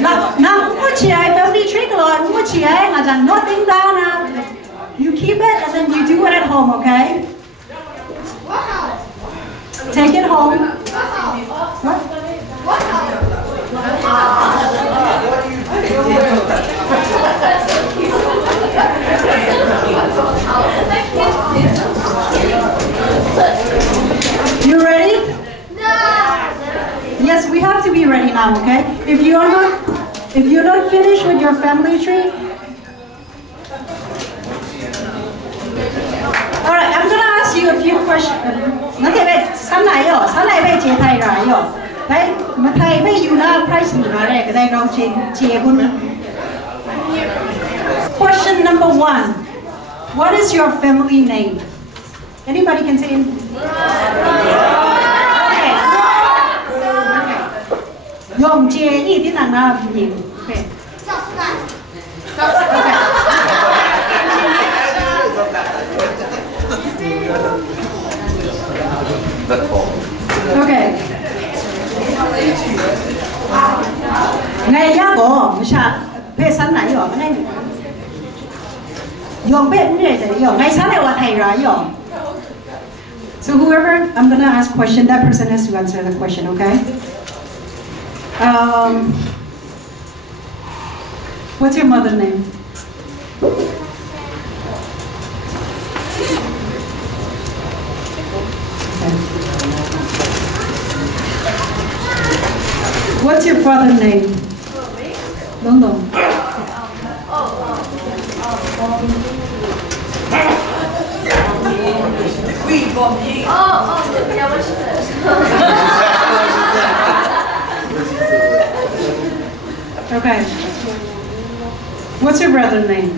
Now, family trick nothing down. You keep it and then you do it at home, okay? Take it home. What? You ready? No. Yes, we have to be ready now, okay? If you're not finished with your family tree, all right, I'm gonna ask you a few questions. Question number 1. What is your family name? Anybody can say it? Okay. Ngày ya go, msha, pe san nai yo, này. Yong pe ni de yo, ngày san này wa thai ra yo. So whoever I'm gonna ask question, that person has to answer the question, okay? What's your mother's name? What's your father's name? Don't know. Okay. What's your brother's name?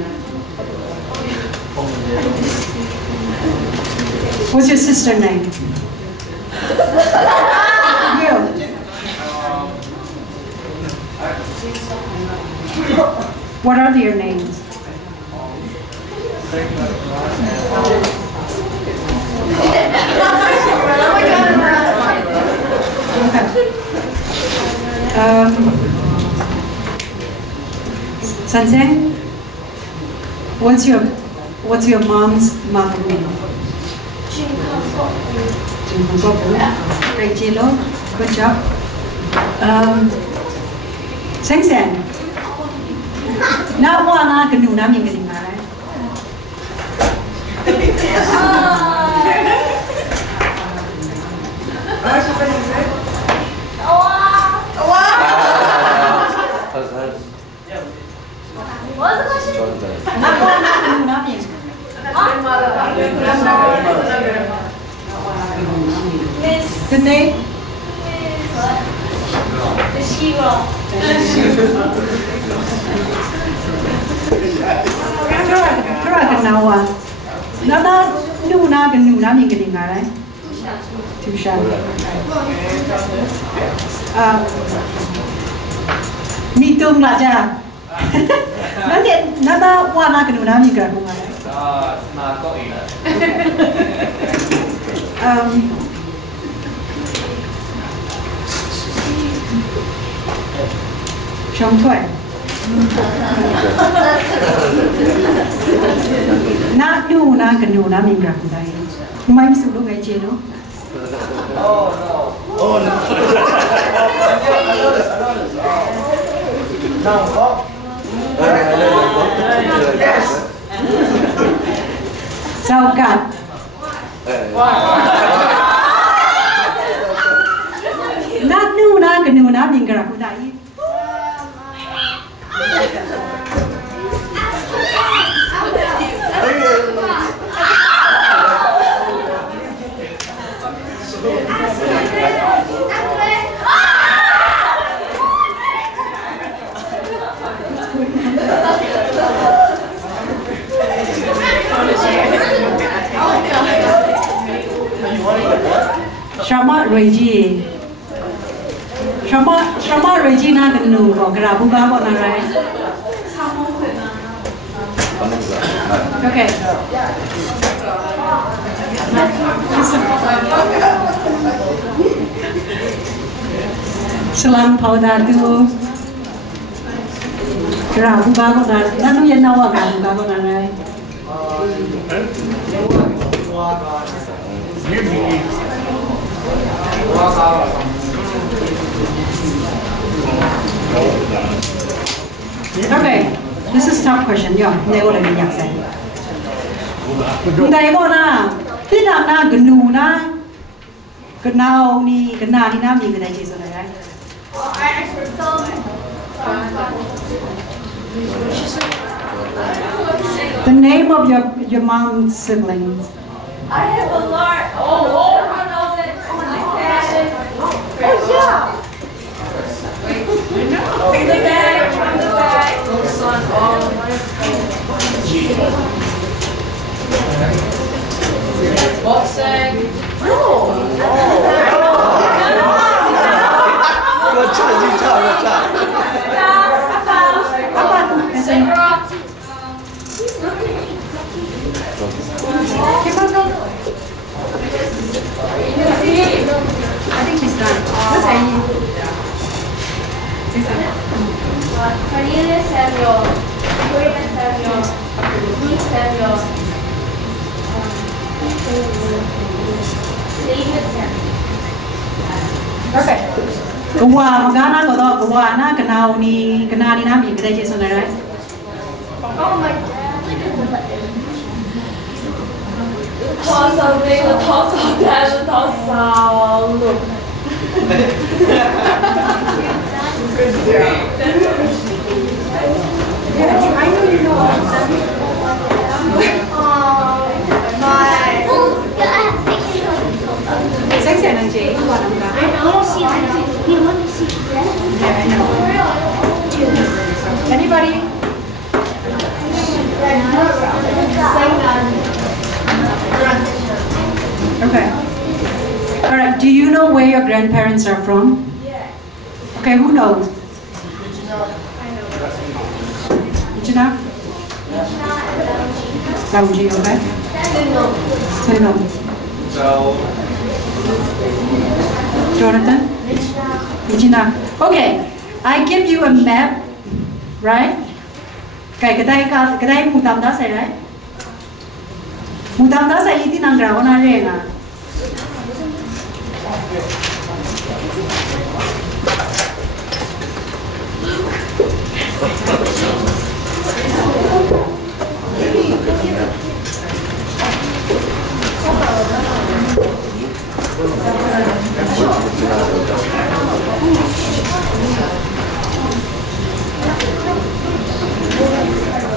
What's your sister's name? You. What are your names? Okay. Seng, what's your mom's mother's name? Jinghpaw. Great, Jilo. Good job. Seng. Now one I can do nothing anymore. What's the question? Good name? The she-roll. Too shy. Me too, Raja. Nada one I can do now. Trong thoại. Nát nhu na cần nhu na mình gặp đây. May sự lúc ấy chế đó. Oh no. Sao cả? Nát nhu na cần nhu na mình gặp đây. Shama Reji. Shama Reji na kenu ko grabu ba ko na rai. Okay. Salam pauda tu. Ra buka ko na. Nanu yan nawa ka buka ko na rai. Okay, this is tough question. Yo, nego lagi yak say. Nego na, tidak na genu na. Kenal ni na mi kedai je sana rai. I expert so The name of your mom's siblings. I have a lot. Oh, everyone knows it. Oh, yeah. From the back, from the back. Boxing. I think she's done. What's her name? Cornelius Samuel. Victoria Samuel. Lee Samuel. David Samuel. Okay. Kewa magana ko to kewa na kenal ni na mi kedai je sana rai. Oh my God. Toss something, the toss of that, the toss sound. Yeah, I know you know all of them. Seng Mai nang je, kewa nang ka. Yeah, I know. Anybody? Okay. All right. Do you know where your grandparents are from? Yeah. Okay. Who knows? Regina? Ramji. Okay. Seno. Jonathan? Regina. Okay. I give you a map, right? Okay. Kedai mutam dah saya, right? Mutam dah saya itu nang grawan ada na.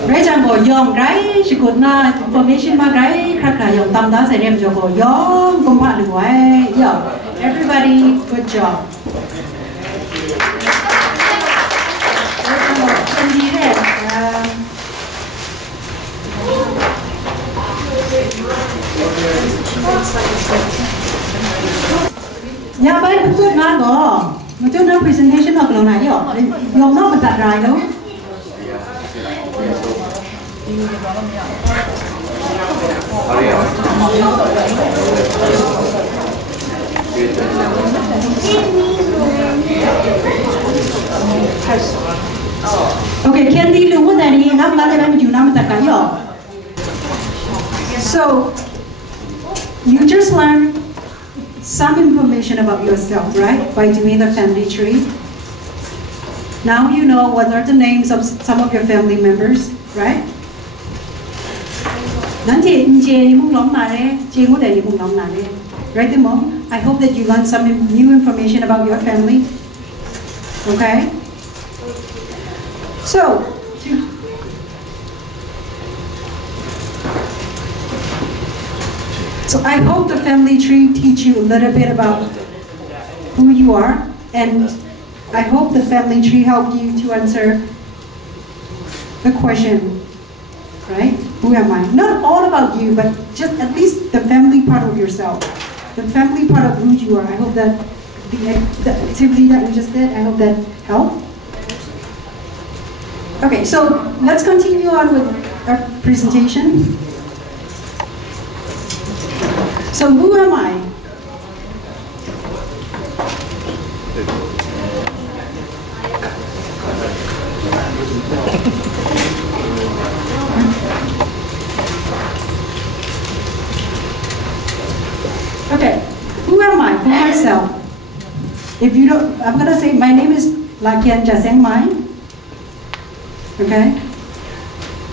Rồi chẳng có dùng cái sự cột na information mà cái khác là dùng tâm đó sẽ đem cho có dùng công bạn được vậy. Yeah, everybody good job. Đi đấy. Nhà bây một chút nào đó, một chút nào presentation học lâu này rồi, dùng nó mình đặt lại đâu. Okay, Candy lu mo tadi nam la de ju nam ta kayo. So you just learned some information about yourself, right? By doing the family tree. Now you know what are the names of some of your family members, right? Right, Mom? I hope that you learned some new information about your family. Okay? So I hope the family tree teach you a little bit about who you are, and I hope the family tree helped you to answer the question, right? Who am I? Not all about you, but just at least the family part of yourself. The family part of who you are. I hope that the activity that we just did, I hope that helped. Okay, so let's continue on with our presentation. So who am I? If you don't, I'm gonna say my name is laika Seng Mai. Okay?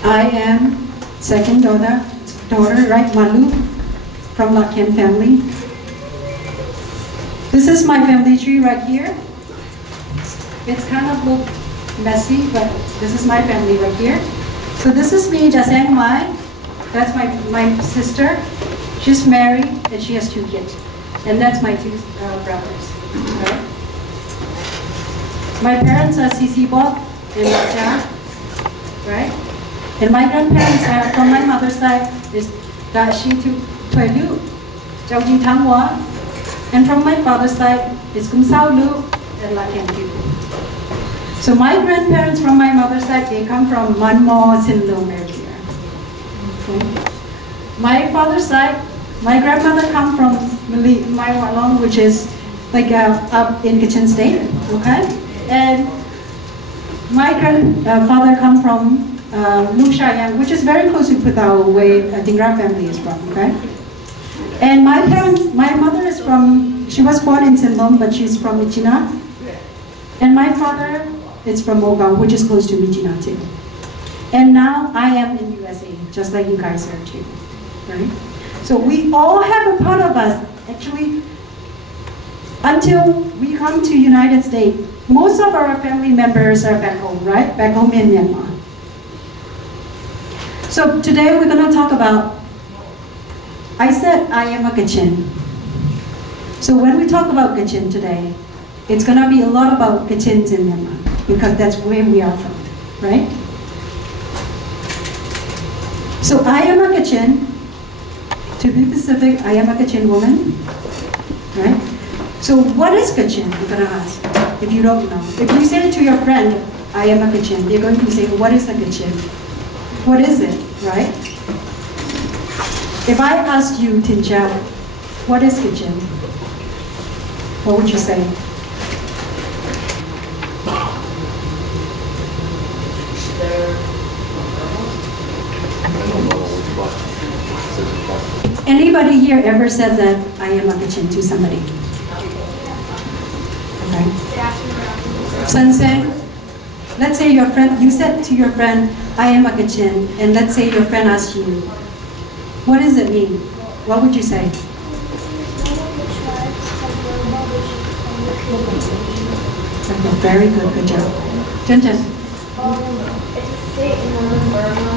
I am second daughter, right, Malu, from Lakian family. This is my family tree right here. It's kind of look messy, but this is my family right here. So this is me, Seng Mai. That's my sister. She's married and she has 2 kids. And that's my 2 brothers. Okay? My parents are Sisi Bok and Lacha, right? And my grandparents are, from my mother's side, is Dashi Toi Lu, Chao Jing Tangwa. And from my father's side, is Kum Sao Lu and La Ken Yu. So my grandparents from my mother's side, they come from Manmo, Sinlong area. Okay. My father's side, my grandmother come from Mai Walong, which is like up in Kachin State, okay? And my grandfather come from Lung Shayang, which is very close to Putao, where Dingra family is from, okay? And my mother is from, she was born in Sinlong, but she's from Michina. And my father is from Mogao, which is close to Michina too. And now I am in USA, just like you guys are too, right? So we all have a part of us, actually, until we come to United States. Most of our family members are back home, right? Back home in Myanmar. So today we're going to talk about, I said I am a Kachin. So when we talk about Kachin today, it's going to be a lot about Kachins in Myanmar, because that's where we are from, right? So I am a Kachin. To be specific, I am a Kachin woman, right? So what is Kachin, you're going to ask, if you don't know. If you say to your friend, I am a Kachin, they're going to say, what is a Kachin? What is it, right? If I ask you, Tinchao, what is Kachin? What would you say? Anybody here ever said that I am a Kachin to somebody? Okay. Sensei, let's say your friend, you said to your friend, I am a Kachin, and let's say your friend asked you, what does it mean? What would you say? Okay, very good job. Jinghpaw. It's a state in northern Burma.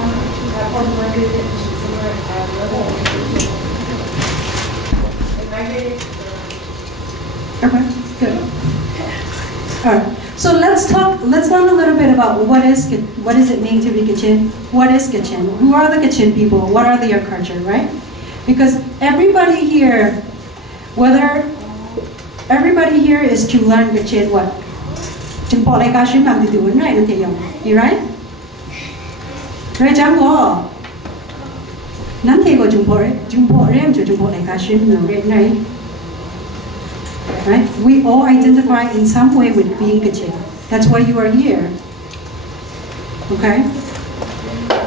That one language is similar Okay, good. All right. So let's learn a little bit about what does it mean to be Kachin? What is Kachin? Who are the Kachin people? What are their culture, right? Because everybody here, everybody here is to learn Kachin what? Jinghpaw laika sharin to do, right? You right? Right, Jinghpaw. None take go Jinghpaw rem to Jinghpaw laika sharin, right? Right? We all identify in some way with being Kachin. That's why you are here. Okay?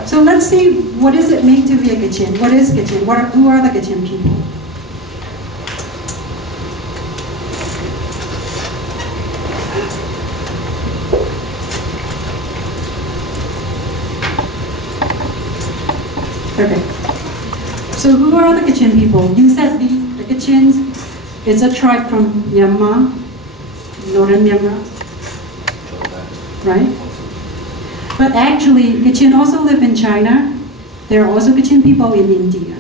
So let's see, what does it mean to be a Kachin? What is Kachin? Who are the Kachin people? Okay. So who are the Kachin people? You said the Kachins is a tribe from Myanmar, northern Myanmar, right? But actually, Kachin also live in China. There are also Kachin people in India.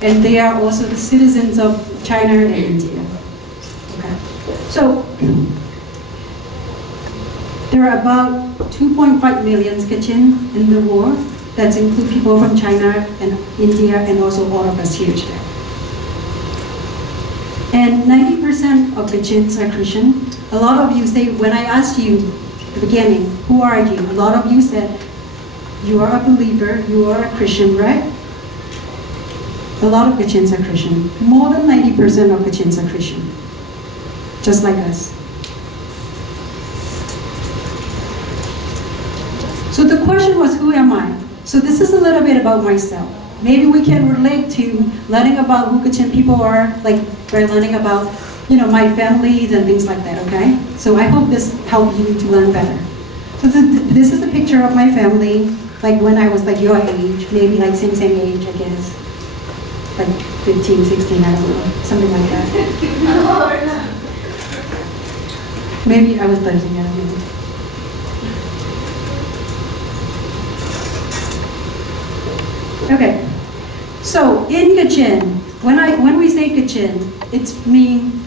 And they are also the citizens of China and India. Okay. So, there are about 2.5 million Kachin in the world. That include people from China and India and also all of us here today. And 90% of Kachins are Christian. A lot of you say, when I asked you at the beginning, who are you? A lot of you said, you are a believer, you are a Christian, right? A lot of Kachins are Christian. More than 90% of Kachins are Christian. Just like us. So the question was, who am I? So this is a little bit about myself. maybe we can relate to learning about who Kachin people are, like by learning about, my families and things like that, okay? So I hope this helped you to learn better. So this is the picture of my family, like when I was like your age, maybe like same age, I guess. Like 15, 16, I don't know, something like that. Maybe I was 13, I don't know. Okay, so in Kachin, when we say Kachin, it's mean,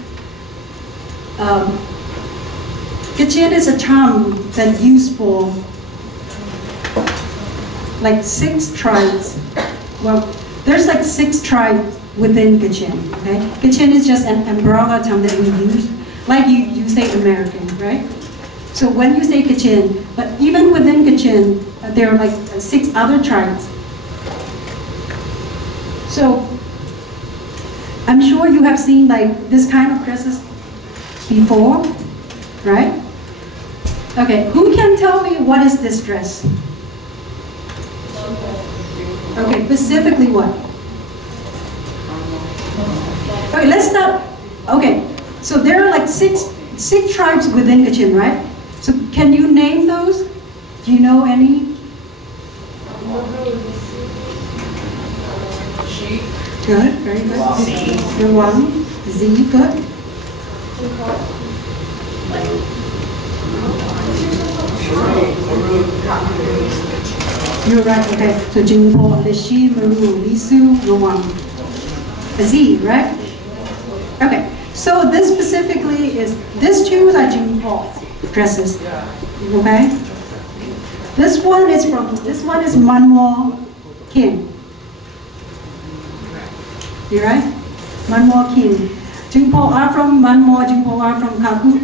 Kachin is a term that's used for like 6 tribes. Well, there's like 6 tribes within Kachin, okay? Kachin is just an umbrella term that we use, like you say American, right? So when you say Kachin, but even within Kachin, there are like 6 other tribes. So I'm sure you have seen like this kind of dresses before, right? Okay, who can tell me what is this dress? Okay, specifically what? Okay, let's start. Okay, so there are like six tribes within Kachin, right? So can you name those? Do you know any? Good, very good. The one, Z, good. You're right, okay. So Jinghpaw, Lishi, Maru, Lisu, Luang. Z, right? Okay, so this specifically is, these two are Jinghpaw dresses, okay? This one is Manmo King. You right? Manmo King. Jinghpaw are from Manmo, Jinghpaw are from Kaku,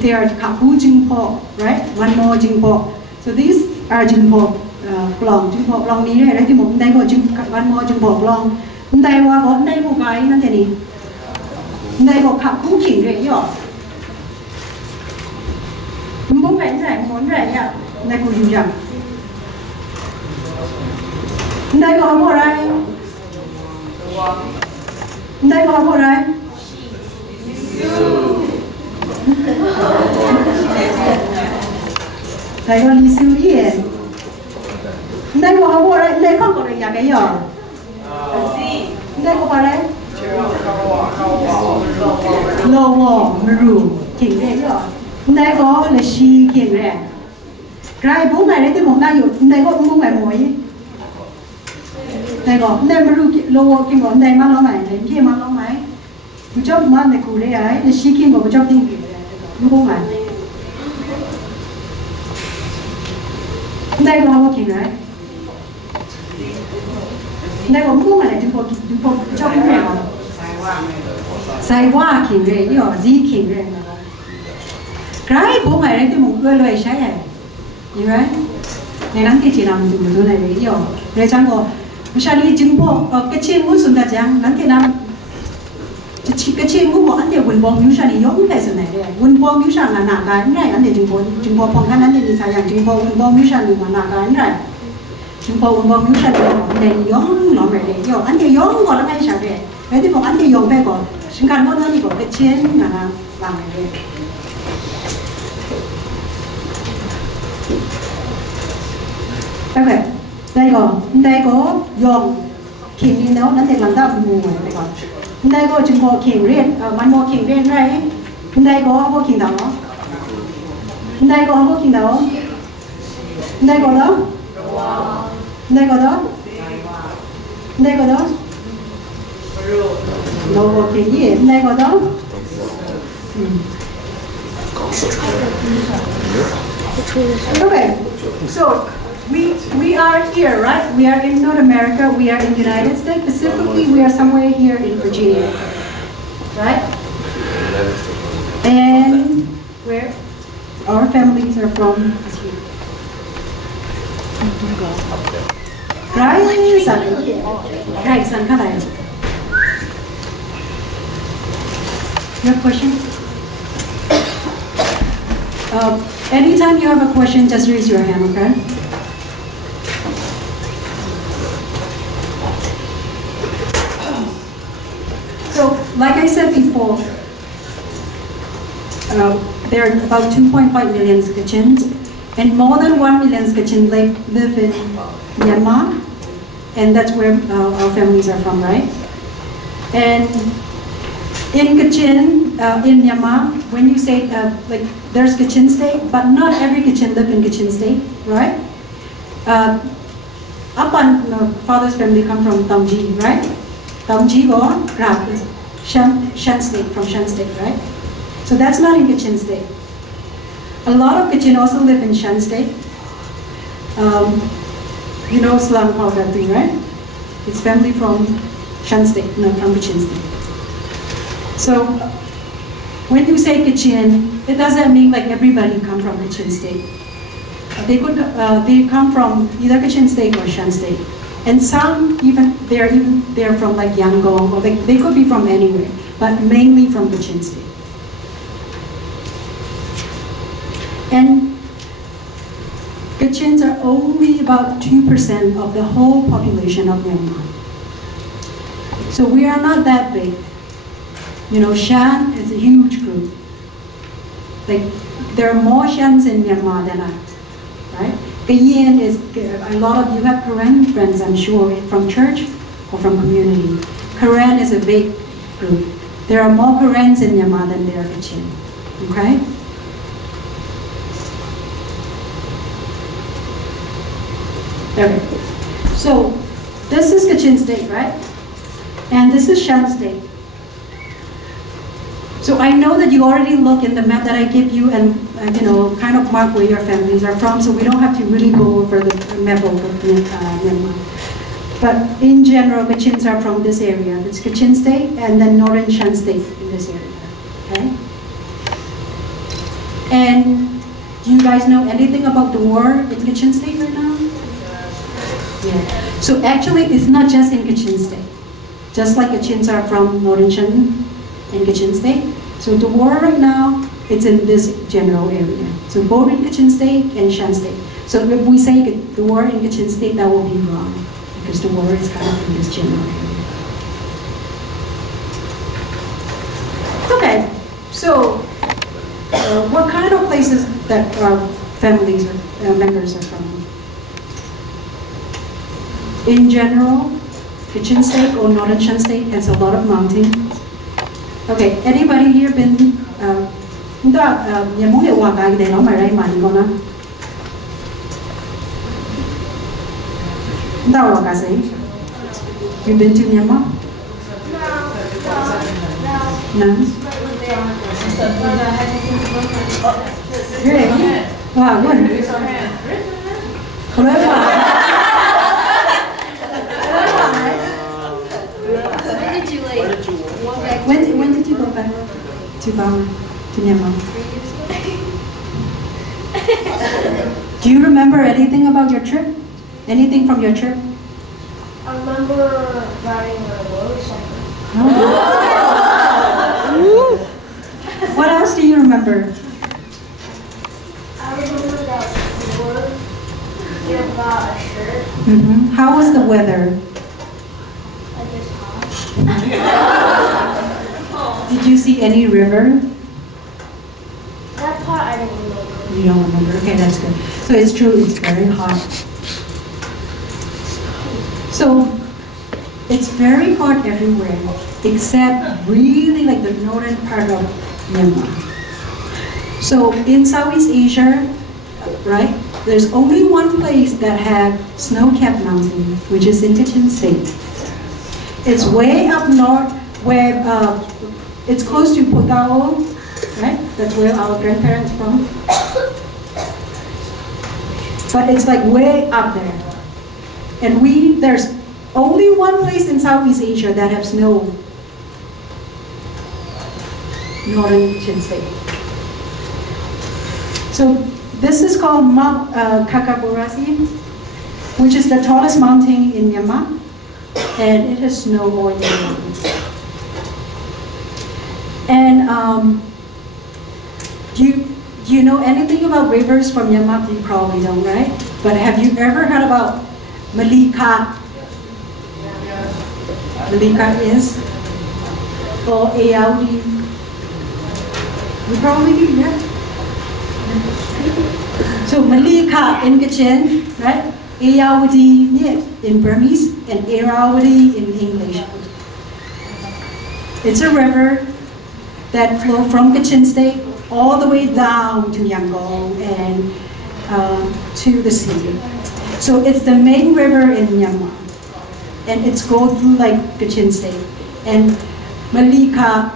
they are Kaku Jinghpaw, right? Manmo Jinghpaw. So these are Jinghpaw Plong. Jinghpaw Plong ní này, thì một đây có Manmo Jinghpaw Plong. Đây có đây một cái nó thế này. Đây có Kaku King đấy nhở? Bố mẹ này món này nhá. Đây có gì chẳng? Đây có một đây. Đây có một đây. Đây có Lý Sư Hiền. Đây có một đây, đây không có nhà cái nhỏ. Đây có vào đây. Lô Wò Mru King đấy nhở. Đây có là Shi King đấy. Cái bố ngày đấy tôi muốn đang dùng, đây có bố ngày mới. Đây có, đây mà lô King có đây mà lo mày, đây kia mà lo mày. Tôi cho mà để cụ đấy ấy, là Shi King có cho King kì đấy, bố ngày. Đây có bố King đấy. Đây có bố ngày này chúng tôi cho bố ngày nào. Sai Hoa King đấy, nhở, Z King đấy. Cái bố ngày đấy tôi muốn cười lời sai này, như vậy, ngày nắng thì chỉ làm dùng cái này đấy rồi, rồi chẳng có, sao đi Jinghpaw, cái chuyện muốn xuân ta chẳng, nắng thì làm, cái chuyện muốn bỏ anh để quần bông như sao đi giống cái sự này đấy, quần bông như sao là nặng cái này, anh để Jinghpaw phong cách anh để đi sai hàng Jinghpaw quần bông như sao đi mà nặng cái này, Jinghpaw quần bông như sao đi để giống nó mày đấy rồi, anh để giống còn là cái sao đấy, cái thì một anh để giống cái còn, sinh căn mỗi nơi thì có cái chuyện là làm cái đấy. Okay, đây có dòng King in đó, nó thể làm ra mùi đây còn. Đây có Jinghpaw King riêng, Manmo King riêng này. Đây có vô King đó. Đây có vô King đó. Đây có đó. Đây có đó. Đây có đó. Đâu có King gì? Đây có đó. Okay, so we are here, right? We are in North America, we are in the United States, specifically we are somewhere here in Virginia, right? And where our families are from is here. Right? San Kalai. You have a question? Anytime you have a question, just raise your hand, okay? I said before, there are about 2.5 million Kachins, and more than 1 million Kachin live in Myanmar, and that's where our families are from, right? And in Kachin, in Myanmar, when you say, like, there's Kachin state, but not every Kachin live in Kachin state, right? Father's family come from Tamji, right? Tamji or Rap, Shan state, from Shan state, right? So that's not in Kachin state. A lot of Kachin also live in Shan state. You know Jinghpaw, that thing, right? It's family from Shan state, not from Kachin state. So when you say Kachin, it doesn't mean like everybody come from Kachin state. They come from either Kachin state or Shan state. And some they're from like Yangon, or they could be from anywhere, but mainly from Kachin state. And Kachins are only about 2% of the whole population of Myanmar. So we are not that big. You know, Shan is a huge group. Like, there are more Shans in Myanmar than us, right? Kayin is, a lot of you have Karen friends, I'm sure, from church or from community. Karen is a big group. There are more Karens in Myanmar than there are Kachin, okay? Okay, so this is Kachin state, right? And this is Shan state. So I know that you already look in the map that I give you and you know, kind of mark where your families are from, so we don't have to really go over the map of Myanmar. But in general, Kachins are from this area. It's Kachin state and then northern Shan state in this area, okay? And do you guys know anything about the war in Kachin state right now? Yeah. So actually, it's not just in Kachin state. Just like Kachins are from northern Shan and Kachin state. So the war right now, it's in this general area. So both in Kachin state and Shan state. So if we say the war in Kachin state, that will be wrong, because the war is kind of in this general area. Okay, so what kind of places that our families or members are from? In general, Kachin state or northern Shan state has a lot of mountains. Okay, anybody here been you've been to Myanmar? No. Really? Wow, good. When did you go back to Myanmar? 3 years ago. Do you remember anything about your trip? Anything from your trip? I remember riding a motorcycle. Oh. What else do you remember? I remember that we got a shirt. How was the weather? I guess hot. Did you see any river? That part I don't remember. You don't remember? Okay, that's good. So it's true, it's very hot. So it's very hot everywhere, except really like the northern part of Myanmar. So in Southeast Asia, right, there's only one place that has snow-capped mountains, which is in Kachin state. It's way up north where it's close to Putao, right? That's where our grandparents from. But it's like way up there. And there's only one place in Southeast Asia that has snow. Northern Kachin state. So this is called Mount Kakaborasi, which is the tallest mountain in Myanmar. And it has snow all year long. And do you know anything about rivers from Myanmar? You probably don't, right? But have you ever heard about Malika? Malika is? or Ayawadi. You probably do, yeah. So Malika in Kachin, right? Ayawadi in Burmese and Irrawaddy in English. It's a river that flows from Kachin State all the way down to Yangon and to the sea. So it's the main river in Myanmar, and it's go through like Kachin State. And Malika,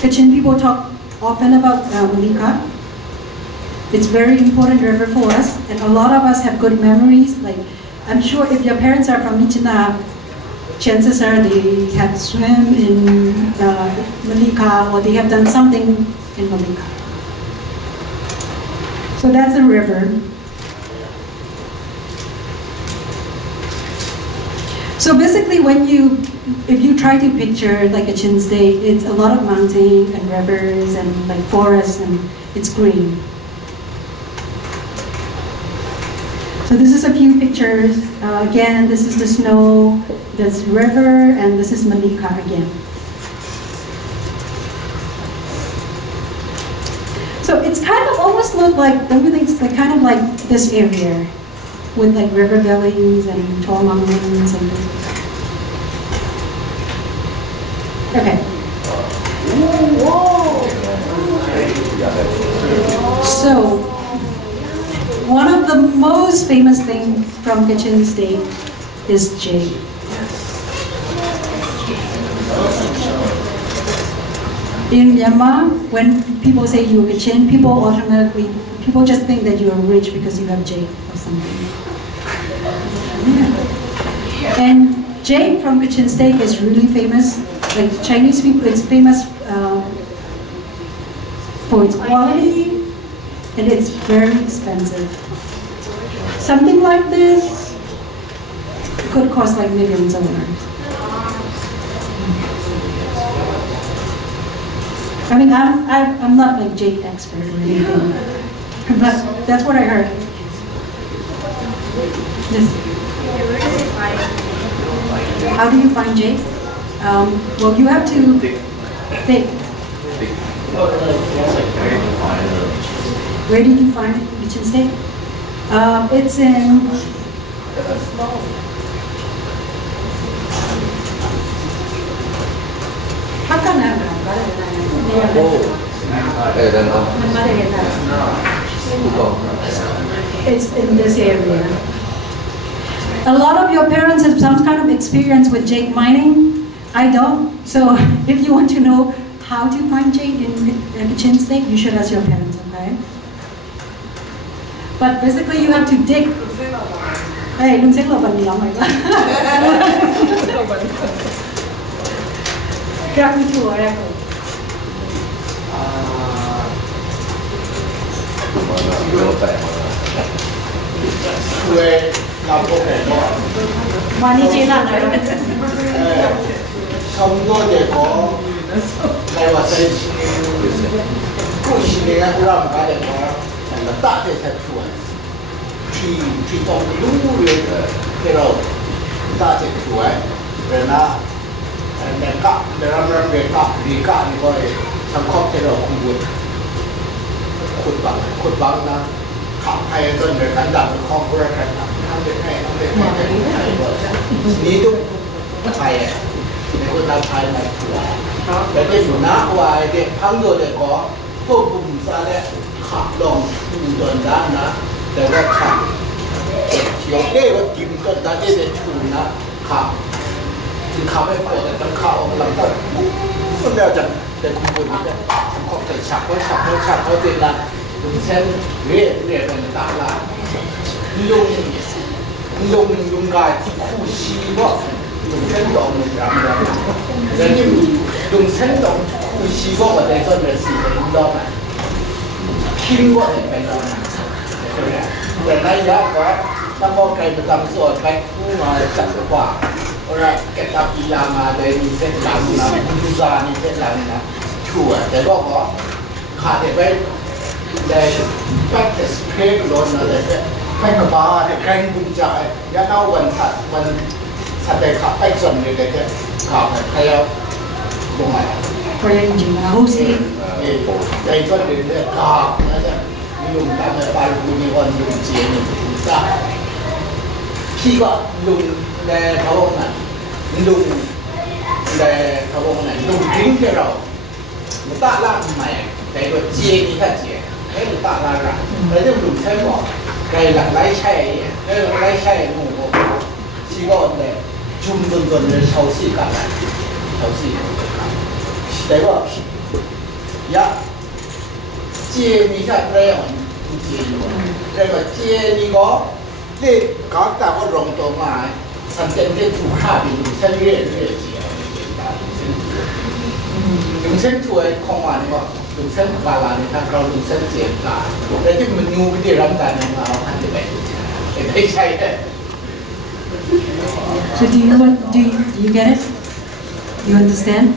Kachin people talk often about Malika. It's very important river for us, and a lot of us have good memories. Like, I'm sure if your parents are from Michina, chances are they have swim in Malika, or they have done something in Malika. So that's a river. So basically, if you try to picture like a Kachin State, it's a lot of mountains and rivers and like forests, and it's green. So this is a few pictures. Again, this is the snow, this river, and this is Malika again. So it's kind of almost look like, don't you think it's like kind of like this area with like river valleys and tall mountains and this. Okay. So one of the most famous things from Kachin State is jade. In Myanmar, when people say you're Kachin, people just think that you're rich because you have jade or something. Yeah. And jade from Kachin State is really famous. Like Chinese people, it's famous for its quality, and it's very expensive. Something like this could cost like millions of dollars. I mean, I'm not like jade expert or anything, but that's what I heard. Yes. How do you find jade? Well, you have to take. Where did you find it? Kachin State? It's in. It's in this area. A lot of your parents have some kind of experience with jade mining. I don't. So if you want to know how to find jade in Kachin State, you should ask your parents, okay? But basically you have to dig. Hey, đừng xếp lò bẩn nhiều mày quá. Các cái chùa đây. Mà đi chơi nào đấy? Không có để có ngày và xây cũng chỉ là làm cái để có là tạ thể thật chuẩn thì trong đúng cái rồi tạ thể chuẩn rồi là để cắt để làm về cắt đi cắt thì coi thằng khóc thế rồi không buồnขุดบังนะขับให้ต้นเลยกันดับคล้องก็ได้กันดับทำเป็นให้นี่ต้องไทยในคนไทยในตัวแต่ในสุนัขวายเด็กทั้งโดยเด็กก็พวกบุ๋มซาและขับลงดูต้นด้านนะแต่ว่าขับเขียวเด้ว่ากินต้นด้านที่เป็นชูนะขับถึงขับไม่ปวดแต่ต้องเข้าหลังต้นมันเดียวจังแต่คุณบุญเนี่ยเขาใส่ฉักเขาติดละลุงเส้นเรียเป็นตาละลุงกายที่คู่ชีว่าลุงเส้นดองลุงรำแล้วนี่ลุงเส้นดองคู่ชีว่าวันใดต้นเดือนสี่เป็นดองอ่ะคิมว่าเป็นดองแต่ในยะก็ตั้งมองไกลประจำส่วนไปคู่มาจัดกว่าเพราะว่าแกตับกีฬามาโดยมีเส้นหลังนะดูซานี่เส้นหลังนะชั่วแต่ก็ขอขาดไปได้แป๊กสเปรย์ล้นอะไรแบบแป๊กกระบาแต่แกงกุญแจยันเอาวันสัตว์ได้ขับไปส่วนนี้ได้ขับใครเอา đúng rồi. Korea in general. Mostly. Đây có đến cọp nữa chứ. Dùng cả mấy bài dùng còn dùng chế mình ra. Khi có dùng để thấu ông này, dùng để thấu ông này, dùng kính cái rồi. Một tạ làm mày, cái đồ chế đi hết chế. Cái một tạ làm ra. Đấy thì dùng thêm bỏ. Cái là lấy chạy ngủ bộ. Chỉ có để chung tuần để sau xí cả lại. Sau xí. Đấy bỏ. Dạ. Chế đi hết đây mà. Chế đi. Đây là chế đi có. Thì có ta có rộng tổ mà. Sản chân cái thủ hạ bị dùng sân riêng chế. Dùng sân thủ ấy không mà đúng không? Dùng sân bà là người ta có dùng sân chế cả. Đấy chứ mình ngu cái gì rắm ta nên mà ông hành được vậy. Cái đấy sai đấy. So do you get it? You understand?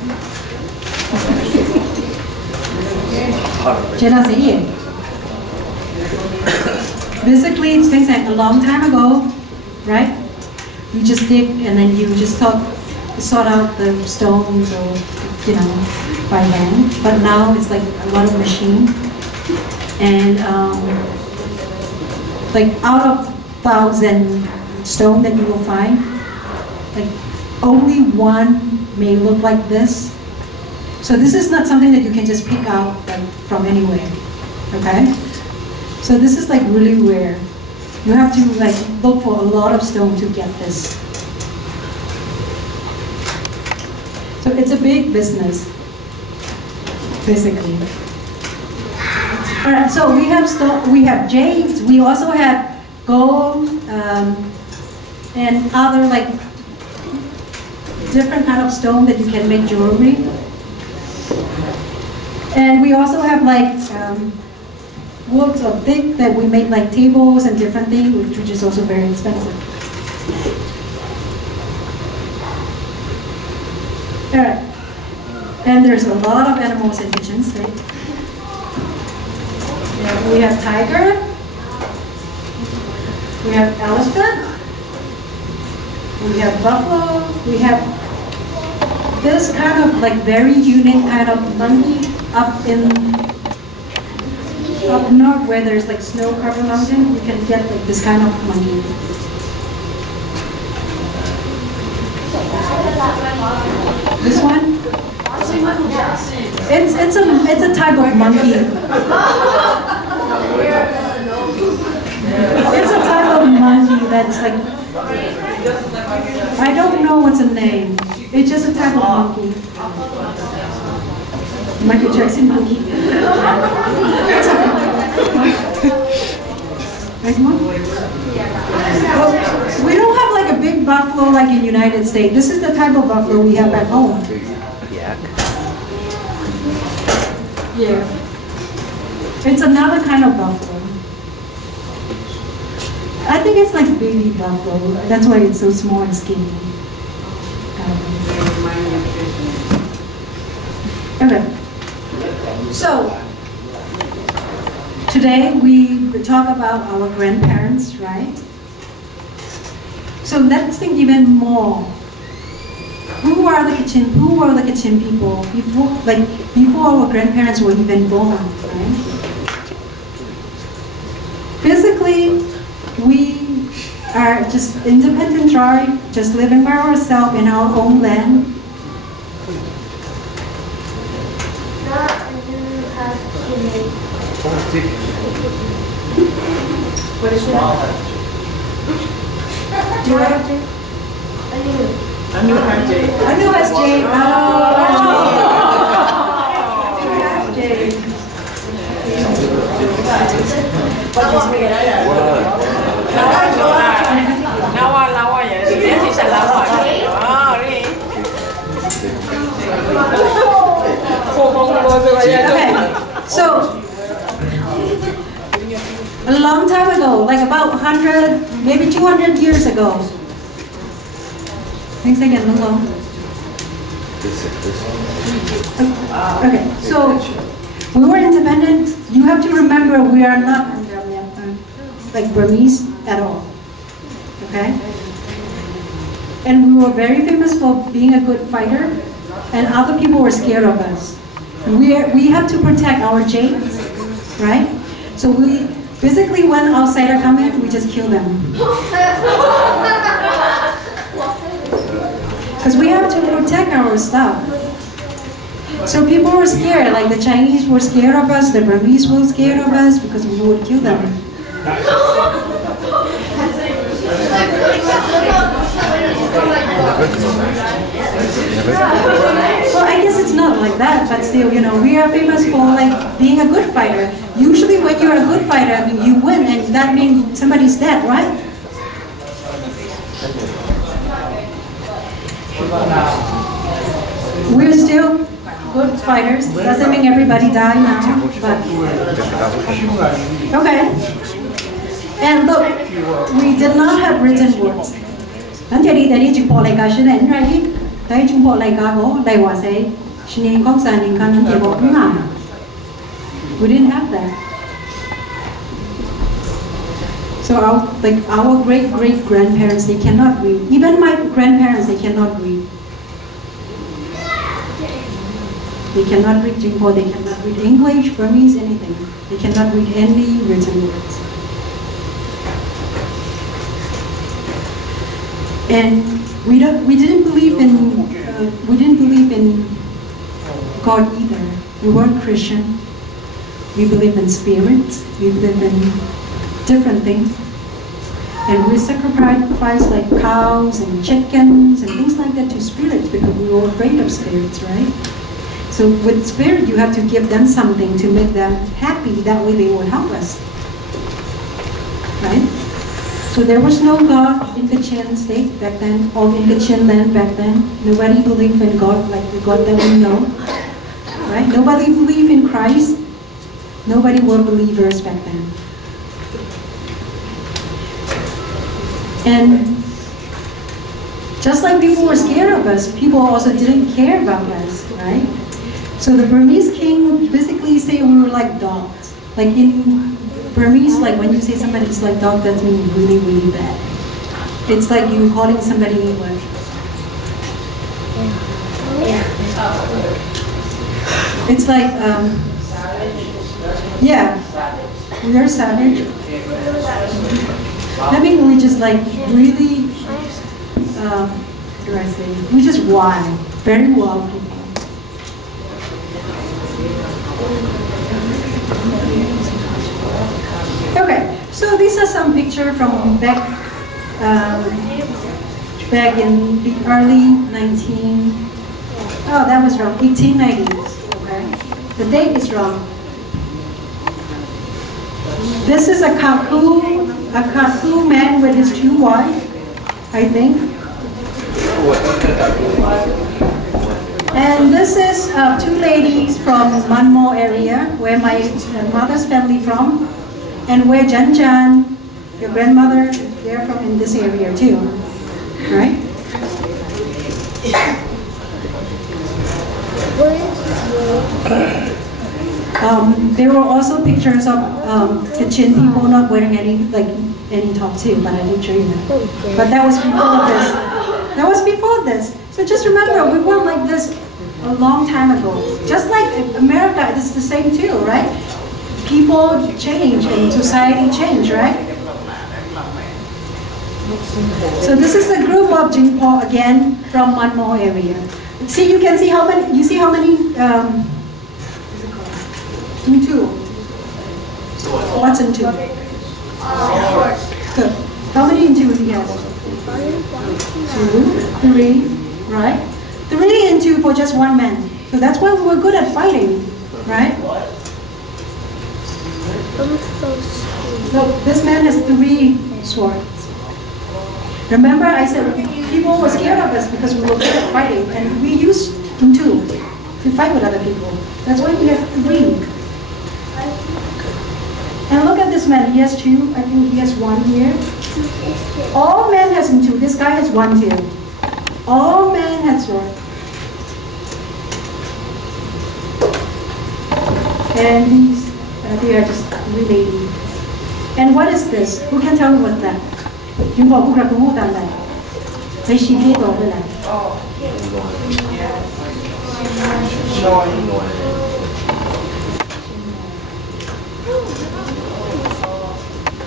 Basically, it's things like a long time ago, right? You just dig and then you just sort out the stones or, by hand. But now it's like a lot of machine. And like out of 1,000 stone that you will find, like only one may look like this. So this is not something that you can just pick out from anywhere, okay? So this is like really rare. You have to like look for a lot of stone to get this. So it's a big business, basically. All right, so we have stone, we have jades, we also have gold, and other like different kind of stone that you can make jewelry. And we also have like woods of thick that we make like tables and different things, which is also very expensive. All right, and there's a lot of animals in kitchens, right? Yeah, we have tiger, we have elephant, we have buffalo, we have this kind of like very unique kind of monkey up north where there's like snow-covered mountain. You can get like this kind of monkey. This one? It's a type of monkey. It's a type of monkey that's like, I don't know what's the name. It's just a type of monkey. Michael Jackson monkey. Nice one? Well, we don't have like a big buffalo like in the United States. This is the type of buffalo we have at home. Yeah. It's another kind of buffalo. I think it's like baby buffalo. That's why it's so small and skinny. Okay. So, today we talk about our grandparents, right? So let's think even more. Who were the Kachin people before our grandparents were even born, right? Basically, we are just independent tribe, just living by ourselves in our own land. What is that? Do you have J? Anu has J. Anu has J. Okay, so a long time ago, like about 100, maybe 200 years ago. Thanks again, Lungo. Okay, so we were independent. You have to remember we are not like Burmese at all. Okay? And we were very famous for being a good fighter. and other people were scared of us. And we have to protect our jades, right? So we basically, when outsiders come in, we just kill them. Because we have to protect our stuff. So people were scared, like the Chinese were scared of us, the Burmese were scared of us because we would kill them. Well, I guess it's not like that, but still, you know, we are famous for like being a good fighter. Usually when you're a good fighter, I mean, you win, and that means somebody's dead, right? We're still good fighters. Doesn't mean everybody die now, but okay. And look, we did not have written words. Until the Jinghpaw laika sharin, right? The Jinghpaw laika go laika sharin kong sanin kan tibo nga. We didn't have that. So our great grandparents, they cannot read. Even my grandparents, they cannot read. They cannot read Jinghpaw, they cannot read English, Burmese, anything. They cannot read any written words. And we didn't believe in God either. We weren't Christian. We believe in spirits. We believe in different things. And we sacrificed like cows and chickens and things like that to spirits because we were afraid of spirits, right? So with spirit, you have to give them something to make them happy. That way they will help us, right? So there was no God in Kachin state back then, or in Kachin land back then. Nobody believed in God like the God that we know, right? Nobody believed in Christ. Nobody were believers back then. And just like people were scared of us, people also didn't care about us, right? So the Burmese king would basically say we were like dogs. Like in Burmese, like when you say somebody's like dog, that means really, really bad. It's like you calling somebody like, it's like, yeah, we are savage. That means we just like really, what do I say? We just wild, very wild people. Okay, so these are some pictures from back in the early 1890s. Okay, the date is wrong. This is a Kaku man with his two wives, I think. And this is two ladies from Manmo area, where my mother's family from, and where Jan, your grandmother, they're from in this area too, right? There were also pictures of Kachin people not wearing any top too, but I didn't show you that. But that was before this. That was before this. So just remember, we weren't like this a long time ago. Just like America, it's the same too, right? People change and society change, right? So this is a group of Jinghpaw again from Manmo area. See, you can see how many. You see how many? Two. What's in two? Good. How many in two do you have? 2, 3, right? 3 and 2 for just one man. So that's why we were good at fighting, right? So this man has 3 swords. Remember, I said people were scared of us because we were good at fighting, and we used 2 to fight with other people. That's why he has 3. And look at this man, he has 2, I think he has 1 here. All men has 2, this guy has 1 too. All men has sword. And these, they are just related. And what is this? Who can tell me what's that?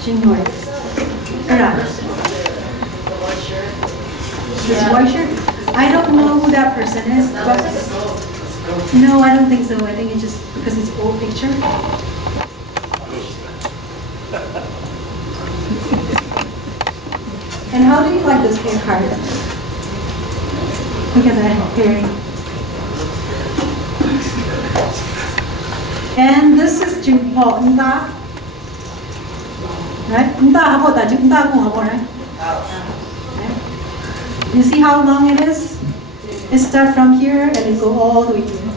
Jinghpaw. This white shirt? I don't know who that person is, but no, I don't think so. I think it's just because it's old picture. And how do you like this hair card? Look at that hair. And this is Jinghpaw, right? Right? You see how long it is? It starts from here and it goes all the way here.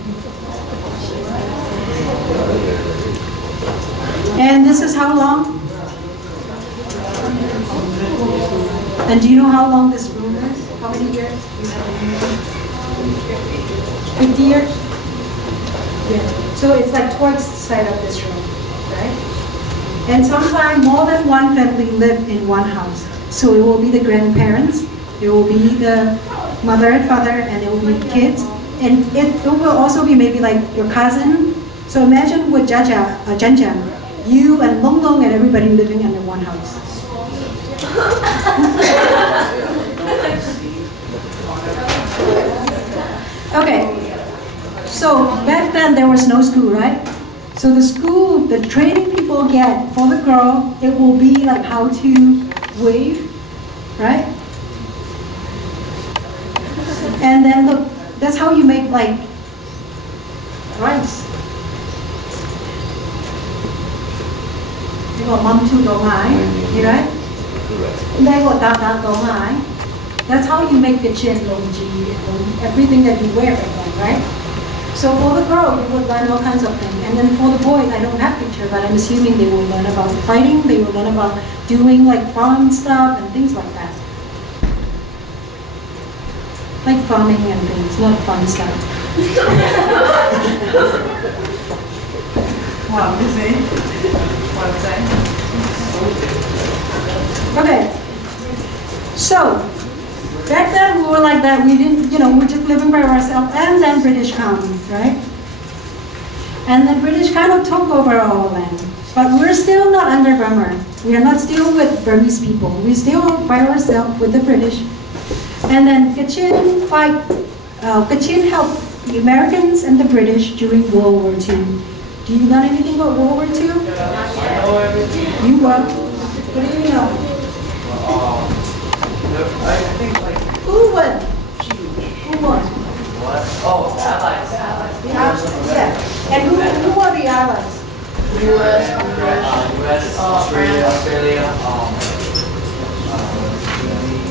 And this is how long? And do you know how long this room is? How many years? 50 years? Yeah. So it's like twice the size of this room, right? And sometimes more than one family live in one house. So it will be the grandparents, it will be the mother and father, and it will be the kids. And it will also be maybe like your cousin. So imagine with Janjan, you and Long Long and everybody living under one house. Okay, so back then there was no school, right? So the school, the training people get for the girl, it will be like how to wave, right? And then look, that's how you make like rice. You got mom to go high, right? They got that go high. That's how you make the chin, everything that you wear, right? So for the girl, you would learn all kinds of things. And then for the boys, I don't have picture, but I'm assuming they will learn about fighting, they will learn about doing like farm stuff and things like that. Like farming and things, not fun stuff. Wow, you see? What say? Okay. So, back then we were like that, we didn't, we're just living by ourselves, and then British come, right? And the British kind of took over our land. But we're still not under Burma. We are not still with Burmese people. We're still by ourselves with the British. And then Kachin Kachin helped the Americans and the British during World War II. Do you know anything about World War II? I know everything. You what? What do you know? I think like Who won? Who won? what? Oh, allies. The Allies. Yeah. And who were the Allies? U.S., Australia,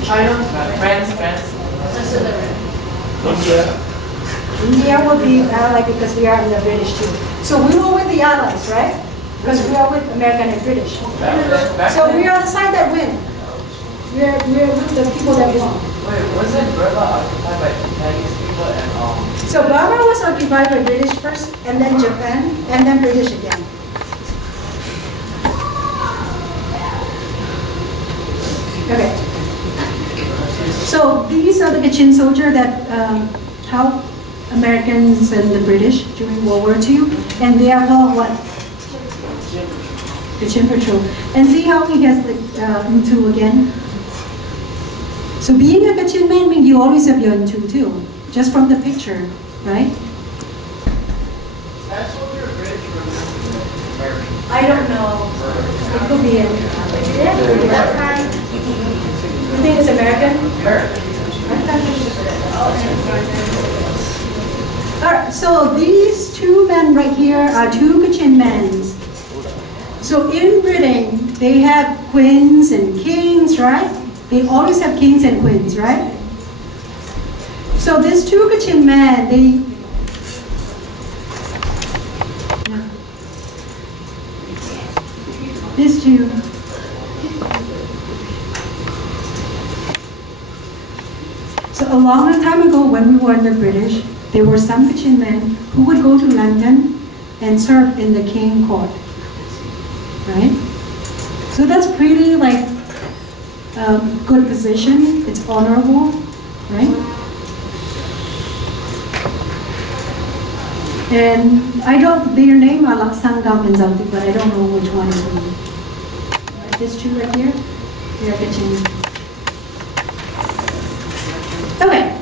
China? France. India will be ally because we are in the British too. So we were with the Allies, right? Because we are with American and British. So we are the side that win. We're with the people that won. Wait, wasn't Burma occupied by Chinese people and So Burma was occupied by British first, and then Japan, and then British again. Okay. So these are the Kachin soldiers that helped Americans and the British during World War II, and they are called what? Kachin Patrol. And see how he has the Untu again? So being a Kachin man means you always have your Untu too, just from the picture, right? That's what you're British or American? I don't know. It could be it. You think it's American? Alright, so these two men right here are two Kachin men. So in Britain, they have queens and kings, right? They always have kings and queens, right? So these two Kachin men, these two. So a long time ago when we were in the British, there were some Kachin men who would go to London and serve in the king court, right? So that's pretty like good position, it's honorable, right? And I don't, their name are like Sangam and something, but I don't know which one is who. This two right here, they are Kachin. Okay,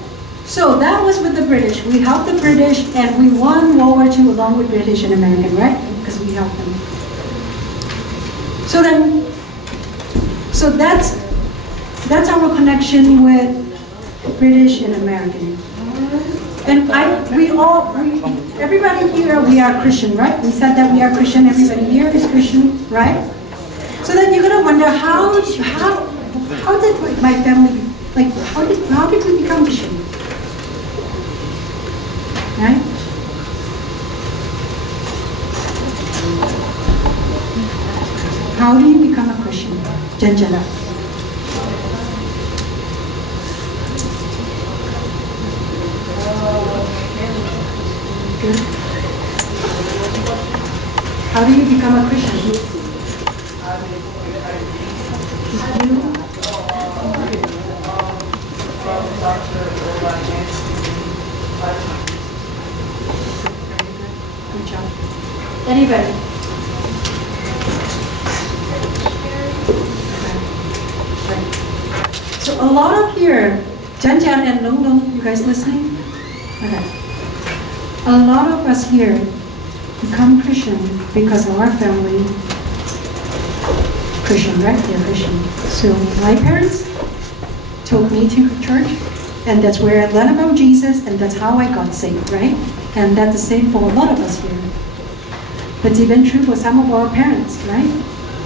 so that was with the British. We helped the British and we won World War II along with British and American, right? Because we helped them. So then, so that's our connection with British and American. And everybody here, we are Christian, right? We said that we are Christian, everybody here is Christian, right? So then you're gonna wonder how did my family, like how did we become Christian? Right? How do you become a Christian? Janjala. Good. How do you become a Christian? Good job. Anybody? So a lot of here, Jan Jan and Long Long, you guys listening? Okay. A lot of us here become Christian because of our family Christian, right? They're Christian. So my parents took me to church, and that's where I learned about Jesus, and that's how I got saved, right? And that's the same for a lot of us here. But it's even true for some of our parents, right?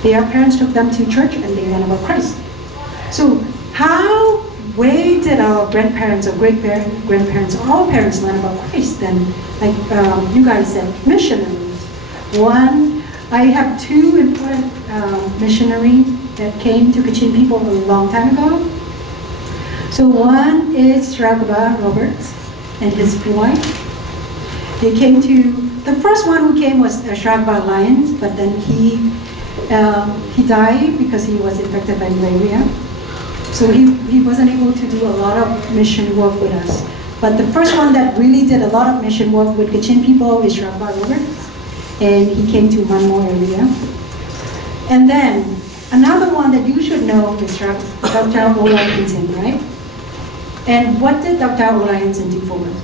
Their parents took them to church and they learned about Christ. So where did our grandparents or great-grandparents or all parents learn about Christ then? Like you guys said, missionaries. One, I have two important missionaries that came to Kachin people a long time ago. So one is Shragaba Roberts and his wife. They came to, the first one who came was Shragaba Lions, but then he died because he was infected by malaria. So he wasn't able to do a lot of mission work with us. But the first one that really did a lot of mission work with Kachin people is Shragaba Roberts. And he came to Manmo area. And then another one that you should know is Dr. Olayansin, right? And what did Dr. Olayansin do for us?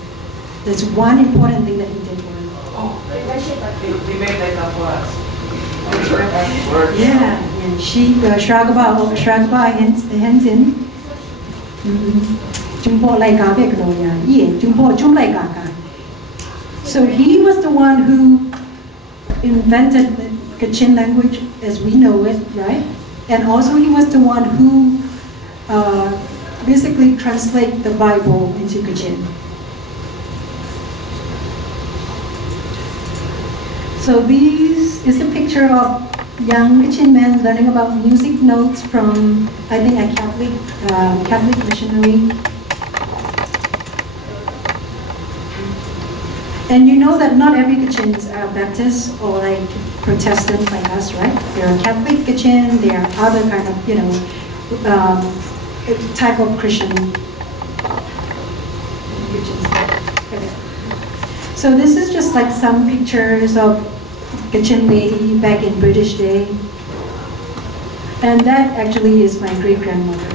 There's one important thing that he did for us. He made laika for us. Yeah, she Shragaba Hansen. Jinghpaw laika bekloya. Yeah, Jinghpaw jum laika ka. So he was the one who invented the Kachin language as we know it, right? And also he was the one who basically translate the Bible into Kachin. So this is a picture of young Kachin men learning about music notes from, I think, a Catholic missionary. And you know that not every Kachins are Baptist or like Protestant like us, right? There are Catholic Kachin, there are other kind of, type of Christian Kachins. Okay. So this is just like some pictures of Kachin lady back in British day. And that actually is my great-grandmother.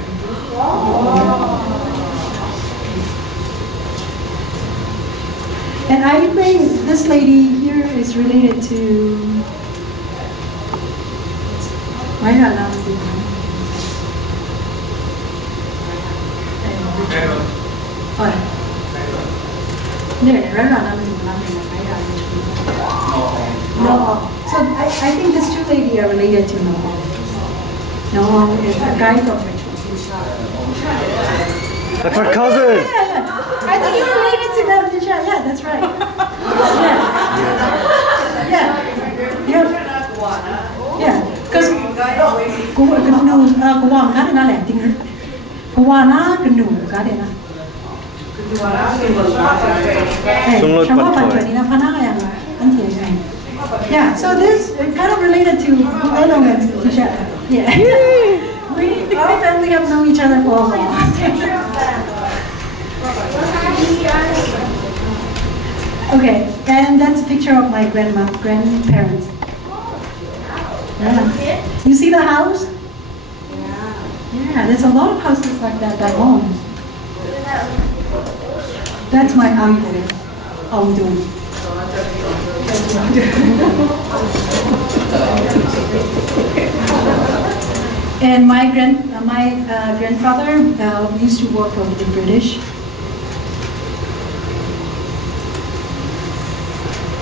And I think this lady here is related to No. So I think these two ladies are related to No. No is a guy from Richmond. That's our cousin! Yeah. I think you're related to them, Tisha. Yeah, that's right. Yeah. Because yeah, so this is kind of related to Lenong and Tisha. Yeah. Our family have known each other for a while. Okay, and that's a picture of my grandparents. Yeah. You see the house? Yeah, there's a lot of houses like that back home. That's my uncle, Ông Dung. And my grandfather used to work for the British.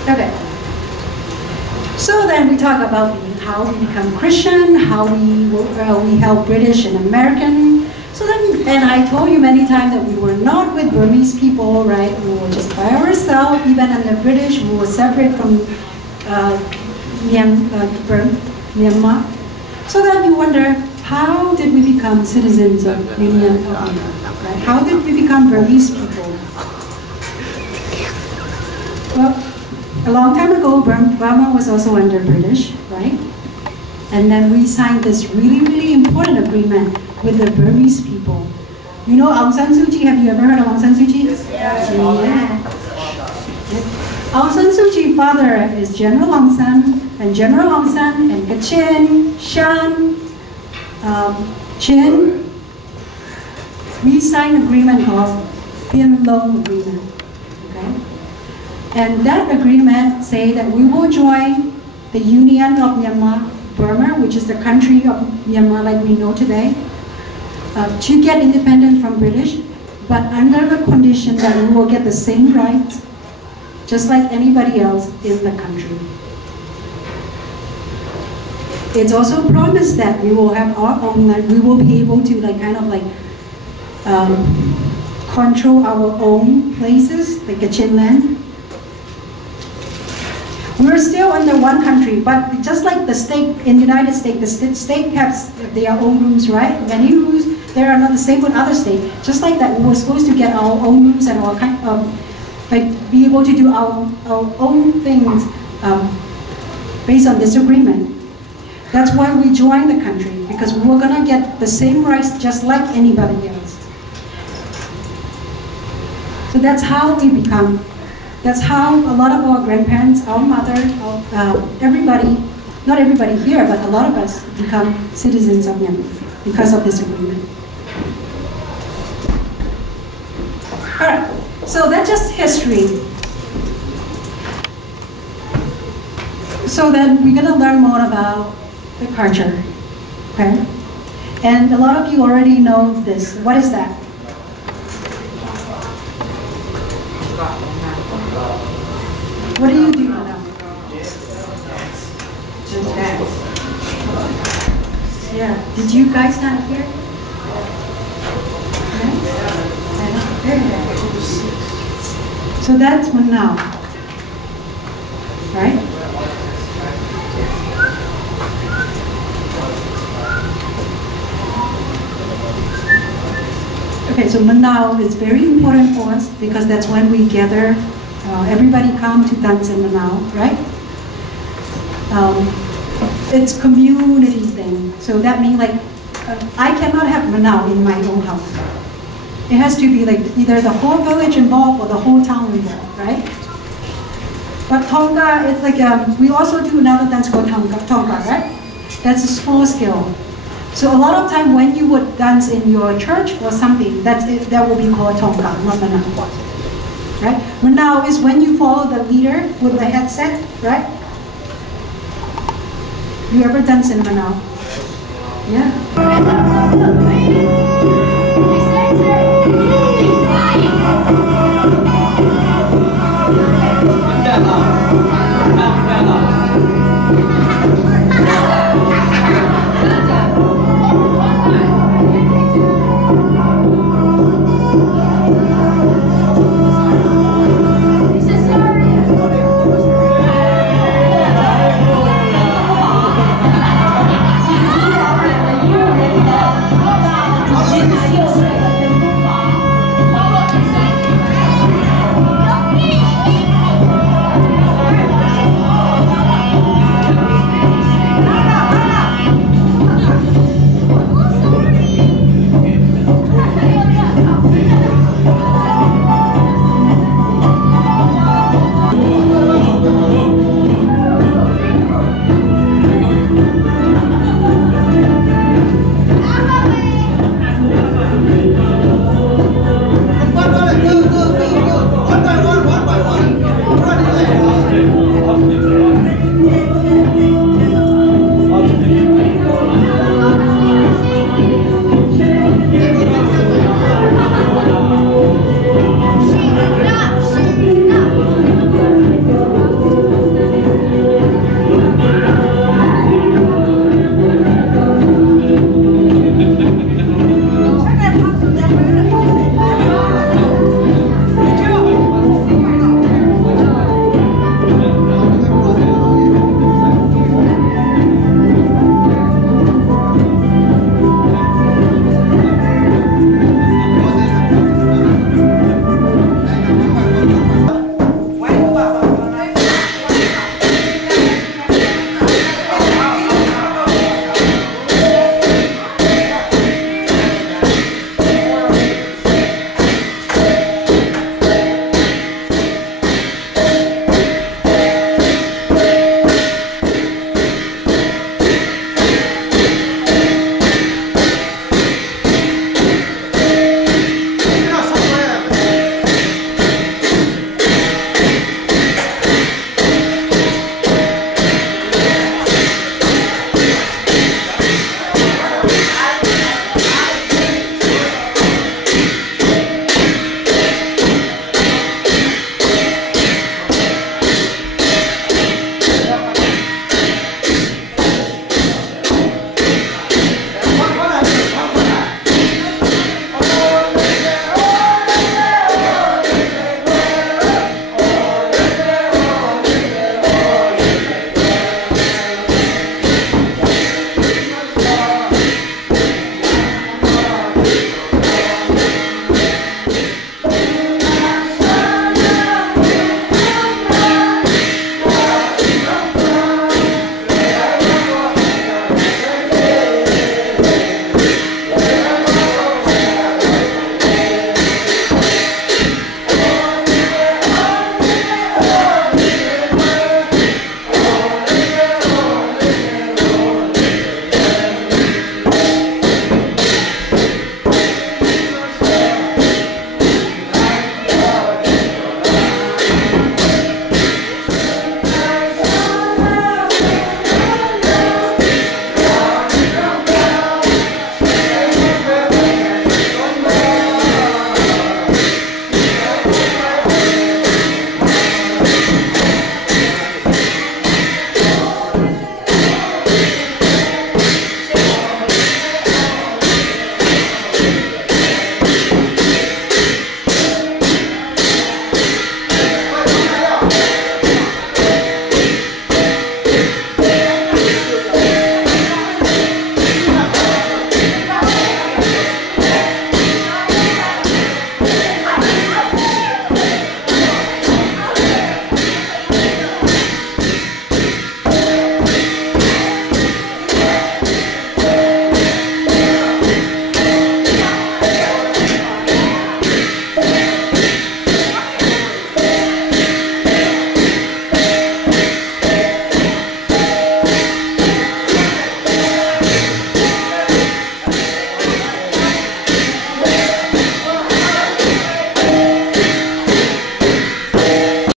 Okay. So then we talk about how we become Christian, how we help British and American. So then, and I told you many times that we were not with Burmese people, right? We were just by ourselves. Even under British, we were separate from Myanmar. So then you wonder, how did we become citizens of Union of Myanmar? Right? How did we become Burmese people? Well, a long time ago, Burma was also under British, right? And then we signed this really, really important agreement with the Burmese people. You know Aung San Suu Kyi? Have you ever heard of Aung San Suu Kyi? Yes. Yeah. Aung San Suu Kyi's father is General Aung San, and General Aung San and Kachin, Shan, Chin, we signed an agreement called Pin Long Agreement. Okay? And that agreement say that we will join the Union of Myanmar, Burma, which is the country of Myanmar like we know today, to get independent from British, but under the condition that we will get the same rights, just like anybody else in the country. It's also promised that we will have our own land, we will be able to control our own places, like Kachin land. We're still under one country, but just like the state in the United States, the state has their own rules, right? Many rules, they are not the same with other states. Just like that, we were supposed to get our own rules and our be able to do our own things based on this agreement. That's why we joined the country, because we were gonna get the same rights just like anybody else. So that's how we become. That's how a lot of our grandparents, our mother, everybody, not everybody here, but a lot of us become citizens of Myanmar because of this agreement. All right, so that's just history. So then we're gonna learn more about the culture, okay? And a lot of you already know this. What is that? What do you do now? Yeah. Did you guys stand here? Yeah. So that's one now, right? Okay, so Manao is very important for us because that's when we gather. Everybody come to dance in Manao, right? It's community thing. So that means like, I cannot have Manao in my own house. It has to be like either the whole village involved or the whole town involved, right? But Tonga, it's like, we also do another dance called Tonga, right? That's a small scale. So a lot of time when you would dance in your church or something, that will be called Tonga, not Manao. Right? Manao is when you follow the leader with the headset, right? You ever dance in Manao? Yeah.